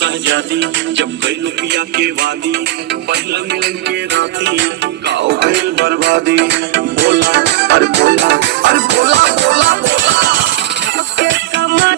शहजादी जब गई लुकिया के वादी पहला मिलन के राती गाओ गई बर्बादी बोला अरे बोला अरे बोला बोला बोला कमर